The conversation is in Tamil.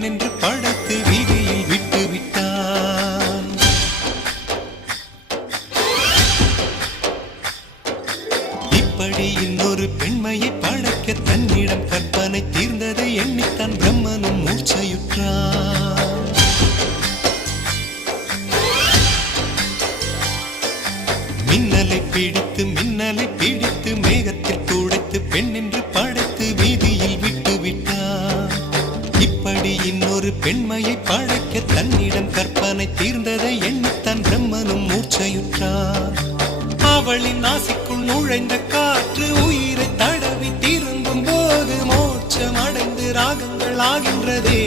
பெண் என்று படைத்து வீதியில் விட்டு விட்டான். இப்படி இன்னொரு பெண்மையை படைக்க தன்னிடம் கற்பனை தீர்ந்ததை எண்ணித்தான் பிரம்மனும் மூர்ச்சையுற்றான். மின்னலை பிடித்து மேகத்தில் துடைத்து பெண் என்று படைத்து வீதியில் விட்டு விட்டார். இப்படி இன்னொரு பெண்மையை படைக்க தன்னிடம் கற்பனை தீர்ந்ததை எண்ணித்தான் பிரம்மனும் மூர்ச்சையுற்றார். அவளின் நாசிக்குள் நுழைந்த காற்று உயிரை தடவி திரும்பும் போது மோட்சம் அடைந்து ராகங்கள் ஆகின்றதே.